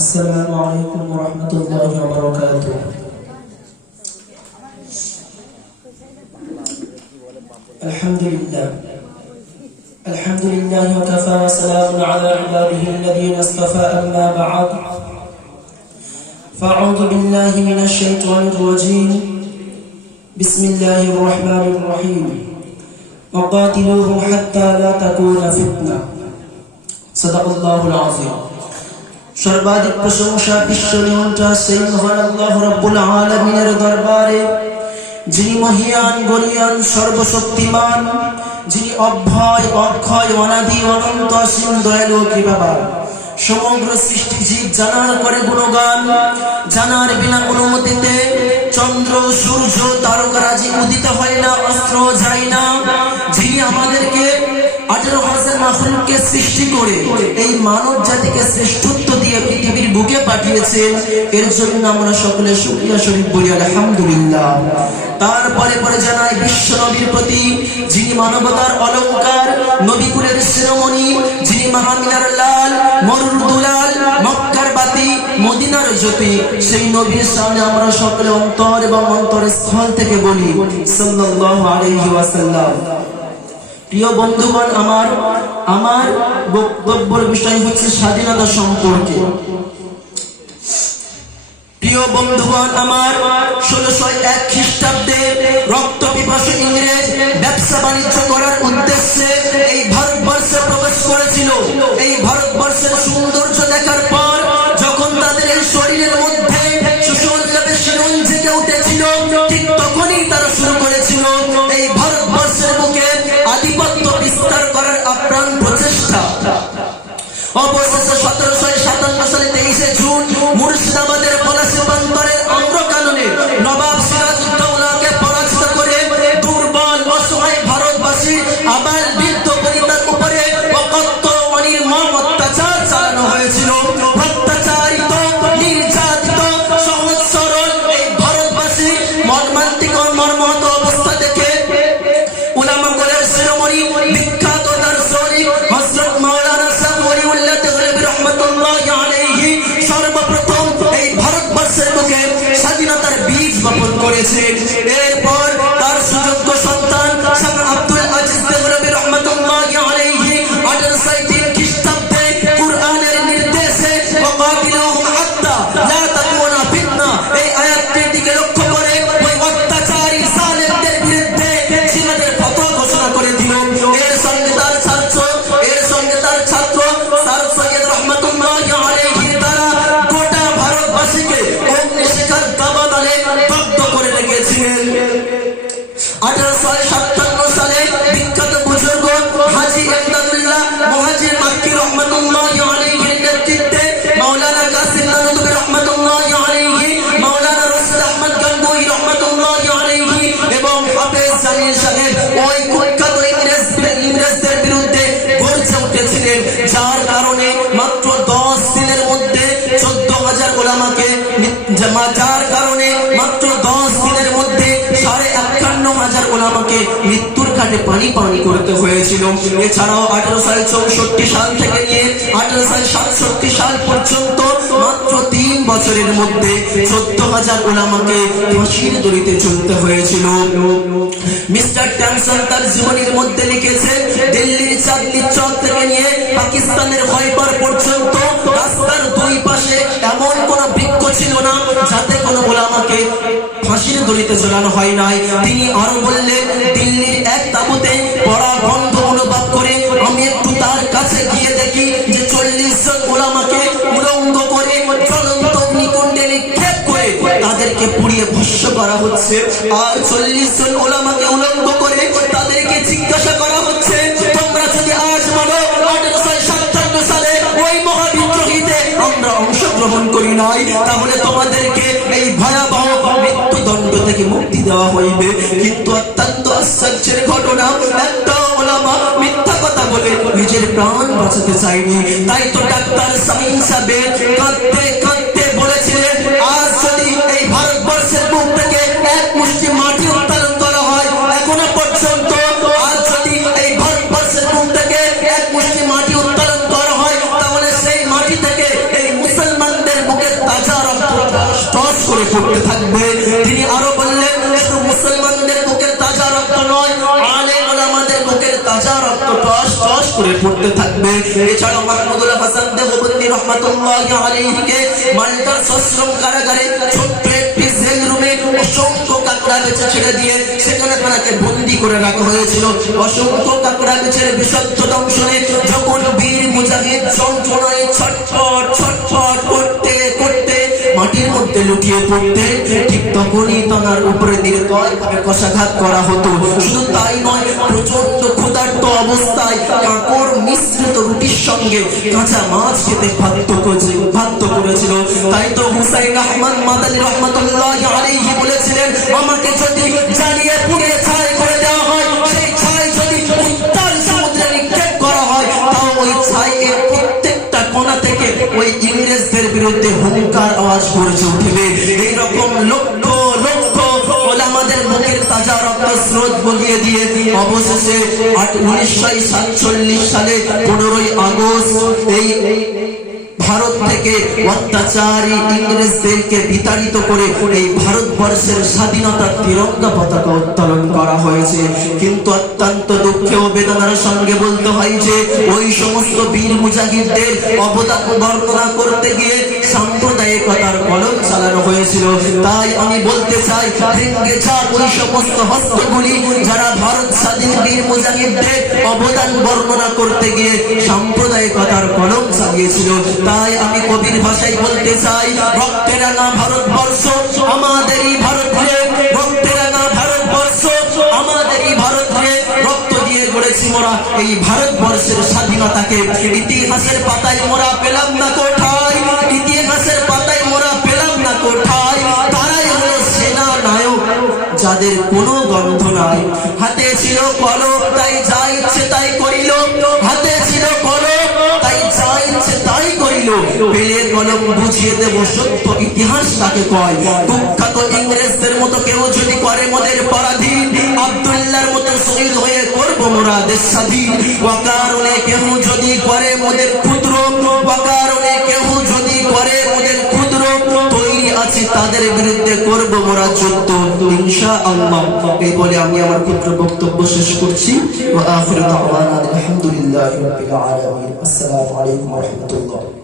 السلام عليكم ورحمة الله وبركاته. الحمد لله وكفى وسلام على عباده الذين اصطفى. أما بعد فأعوذ بالله من الشيطان الرجيم. بسم الله الرحمن الرحيم. وقاتلوهم حتى لا تكون فتنة. صدق الله العظيم. সর্বাধিক প্রশংসা বিশ্ব নিয়ন্ত্রা সেই মহান আল্লাহ রাব্বুল আলামিনের দরবারে, যিনি মহিয়ান গরিয়ান সর্বশক্তিমান, যিনি অভয় অক্ষয় অনাদি অনন্ত অসীম দয়ালু কৃপাবান। সমগ্র সৃষ্টি জীব জানার করে গুণগান, জানার বিনা অনুমতিতে চন্দ্র সূর্য তারকারাজি উদিত হয় না, অস্ত্র যায় না। যিনি আমাদেরকে 18,000 মাখলুককে সৃষ্টি করে এই মানব জাতিকে শ্রেষ্ঠত্ব দিয়ে পৃথিবীর বুকে পাঠিয়েছেন, এর জন্য আমরা সকলে শুকরিয়া শরীফ বলি আলহামদুলিল্লাহ। তারপরে পরে জানাই বিশ্ব নবীর প্রতি, যিনি মানবতার অলংকার, নবীকুলের শিরোমণি, যিনি মাহমিনার লাল, মরুর দুলাল, মক্কার বাতি, মদিনার জ্যোতি, সেই নবীর সামনে আমরা সকলে অন্তর এবং অন্তরস্থল থেকে বলি সাল্লাল্লাহু আলাইহি ওয়াসাল্লাম। প্রিয় বন্ধুগণ, আমার বক্তব্যের বিষয় হচ্ছে স্বাধীনতা সম্পর্কে। প্রিয় বন্ধুগণ, আমার 1601 খ্রিস্টাব্দে রক্ত পিপাসু ইংরেজ ব্যবসা বাণিজ্য করার উদ্দেশ্যে এই ভারতবর্ষে প্রবেশ করেছিল। এই ভারতবর্ষের সৌন্দর্য দেখার পর যখন তাদের এই শরীরের মধ্যে সুসংলাপের শিরোন জেগে উঠেছিল, ঠিক তখনই তারা শুরু করেছিল এই ভারতবর্ষের বুকে আধিপত্য বিস্তার করার আপ্রাণ প্রচেষ্টা। অবশেষে 1757 সালে 23শে জুন মুর্শিদাবাদের পলাশী প্রান্তরের আম্রকাননে নবাব সিরাজউদ্দৌলাকে পরাজিত করে দুর্বল অসহায় ভারতবাসী আবার বৃদ্ধ পরিবার উপরে অকথ্য অনির্মম অত্যাচার চালানো হয়েছিল। অত্যাচারিত, নির্যাতিত, সহজ সরল এই ভারতবাসী মর্মান্তিক ও মর্মাহত অবস্থা দেখে উলামা কুলের শিরোমণি বিখ্যাত দার্শনিক হযরত মাওলানা শাহ ওলিউল্লাহ দেহলভী রাহমাতুল্লাহি আলাইহি সর্বপ্রথম এই ভারতবর্ষের বুকে স্বাধীনতার বীজ বপন করেছেন। এরপর তার সুযোগ্য সন্তান শাহ আব্দুল আজিজ দেহলভী রাহমাতুল্লাহি আলাইহি 1803 খ্রিস্টাব্দে কুরআনের নির্দেশে ওয়াকাতিলুহুম হাত্তা লা তাকুনা ফিতনা এই আয়াতটির দিকে লক্ষ্য করে ওই অত্যাচারী জালেমদের বিরুদ্ধে জিহাদের ফতোয়া ঘোষণা করে দিল। এর সঙ্গে তার ছাত্র স্যার সৈয়দ রহমাতুল্লাহি আলাইহির দ্বারা গোটা ভারতবাসীকে অগ্নিশিখার দাবানলে দগ্ধ করে রেখেছিলেন। 1857 সালে বিখ্যাত বুজুর্গ হাজী ইমদাদুল্লাহ মুহাজির মাক্কি রহমাতুল্লাহি আলাইহির নেতৃত্বে মাওলানা কাসিম নানভী রহমাতুল্লাহি আলাইহি, মাওলানা রশিদ আহমদ গঙ্গোহী রহমাতুল্লাহি আলাইহি এবং হাফেজ জামিল সাহেব ওই কুখ্যাত ইংরেজদের বিরুদ্ধে গর্জে উঠেছিলেন, যার কারণে মাত্র 10 দিনের মধ্যে 14,000 উলামাকে 51,000 উলামাকে মৃত্যুর ঘাটে পানি করতে হয়েছিল। এছাড়াও 1864 সাল থেকে নিয়ে 1867 সাল পর্যন্ত মাত্র 3 বছরের মধ্যে 14,000 উলামাকে ফাঁসির দড়িতে ঝুলতে হয়েছিল। মিস্টার ট্যামসন তার জীবনীর মধ্যে লিখেছেন, দিল্লির চাঁদনি চক থেকে নিয়ে পাকিস্তানের খয়বর পর্যন্ত রাস্তার দুই পাশে এমন কোন বৃক্ষ ছিল না যাতে কোনো উলামাকে ফাঁসির দড়িতে ঝোলানো হয় নাই। তিনি আরো বললেন, দিল্লির এক তাঁবুতে পড়া বন্ধ অনুভব করে আমি একটু তার কাছে গিয়ে দেখি যে 40 জন উলামাকে উলঙ্গ করে জ্বলন্ত অগ্নিকুণ্ডে নিক্ষেপ করে তাদেরকে পুড়িয়ে ভস্ম করা হচ্ছে। আর 40 জন উলামাকে উলঙ্গ করে তাদেরকে জিজ্ঞাসা করা হচ্ছে, তোমরা যদি আজ বলো 1857 সালে ওই মহাবিদ্রোহীতে আমরা অংশগ্রহণ করি নাই, তাহলে তোমাদেরকে এই ভয়াবহ মৃত্যুদণ্ড থেকে মুক্তি দেওয়া হইবে। কিন্তু অত্যন্ত আশ্চর্যের ঘটনা, একটা উলামা মিথ্যা কথা বলে নিজের প্রাণ বাঁচাতে চায়নি। তাই তো ডাক্তার শামীম সাহেব কাঁদতে কাঁদতে বলেছিলেন, আজ যদি এই ভারতবর্ষের বুক থেকে এক মুষ্টি মাটি উত্তোলন করা হয়, এখনো পর্যন্ত আজ যদি এই ভারতবর্ষের বুক থেকে এক মুষ্টি মাটি উত্তোলন করা হয়, পড়তে থাকবে। তিনি আরো বললেন, শুধু মুসলমানদের বুকের তাজা রক্ত নয়, আলেম ওলামাদের বুকের তাজা রক্ত টস টস করে পড়তে থাকবে। এছাড়াও মাহমুদুল হাসান দেওবন্দি রহমাতুল্লাহি আলাইহিকে মাল্টার সশ্রম কারাগারে ছোট্ট একটি জেল রুমে অসংখ্য কাকড়া বেঁচে ছেড়ে দিয়ে সেখানে তাকে বন্দী করে রাখা হয়েছিল। অসংখ্য কাকড়া বেঁচের বিষাক্ত দংশনে যখন বীর মুজাহিদ যন্ত্রণায় ছটফট ছটফট করতে করতে মাটির মধ্যে লুটিয়ে পড়তে, ঠিক তখনই তার উপরে নির্দয়ভাবে কষাঘাত করা হতো। শুধু তাই নয়, প্রচন্ড ক্ষুধার্ত অবস্থায় কাঁকড় মিশ্রিত রুটির সঙ্গে কাঁচা মাছ খেতে বাধ্য করেছিল। তাই তো হুসাইন আহমদ মাদানী রহমাতুল্লাহি আলাইহি বলেছিলেন, আমাকে যদি জ্বালিয়ে পুড়িয়ে ছাই করে দেওয়া হয়, সেই ছাই যদি উত্তাল সমুদ্রে নিক্ষেপ করা হয়, তাও ওই ছাইয়ের প্রত্যেকটা কোণা থেকে ওই ইংরেজদের বিরুদ্ধে হুঙ্কার আওয়াজ গর্জে উঠবে। এইরকম লক্ষ লক্ষ ওলামাদের মুখের তাজা রক্ত স্রোত বগিয়ে দিয়ে অবশেষে 1947 সালে 15ই আগস্ট এই ভারত থেকে অত্যাচারী ইংরেজদেরকে বিতাড়িত করে এই ভারতবর্ষের স্বাধীনতার তিরঙ্গা পতাকা উত্তোলন করা হয়েছে। কিন্তু অত্যন্ত দুঃখে ও বেদনার সঙ্গে বলতে হয় যে ওই সমস্ত বীর মুজাহিদদের অবদান বর্ণনা করতে গিয়ে সাম্প্রদায়িকতার কলম চালানো হয়েছিল। তাই আমি বলতে চাই, ভেঙে যাক ওই সমস্ত হস্তগুলি যারা ভারত স্বাধীন বীর মুজাহিদদের অবদান বর্ণনা করতে গিয়ে সাম্প্রদায়িকতার কলম চালিয়েছিল। তাই আমি কবির ভাষায় বলতে চাই, রক্তে রাঙা ভারতবর্ষ আমাদেরই ভারত রে, রক্তে রাঙা ভারতবর্ষ আমাদেরই ভারত রে, রক্ত দিয়ে গড়েছি মোরা এই ভারতবর্ষের স্বাধীনতাকে। ইতিহাসের পাতায় মোরা পেলাম না কোথায়, ইতিহাসের পাতায় মোরা পেলাম না কোথায়। তারাই হলো সেনা নায়ক যাদের কোনো গন্ধ নাই। হাতে ছিল কলম, তাই যা ইচ্ছে তাই করিল, হাতে ছিল কলম, তাই যা ইচ্ছে তাই করিল। পেলে কলম বুঝিয়ে দেব সত্য ইতিহাস তাকে কয়। কুখ্যাত ইংরেজদের মতো কেউ যদি করে মোদের পরাধীন, আব্দুল্লাহর মতো শহীদ হয়ে করবো মোরা দেশ স্বাধীন। অকারণে কেউ যদি করে মোদের ক্ষুদ্র, অকারণে কেউ যদি করে মোদের ক্ষুদ্র, তৈরি আছি তাদের বিরুদ্ধে করবো মোরা যুদ্ধ ইনশাআল্লাহ। এই বলে আমি আমার ক্ষুদ্র বক্তব্য শেষ করছি। ওয়া আখিরু দাওয়ানা আলহামদুলিল্লাহি রাব্বিল আলামিন। আসসালামু আলাইকুম ওয়া রাহমাতুল্লাহ।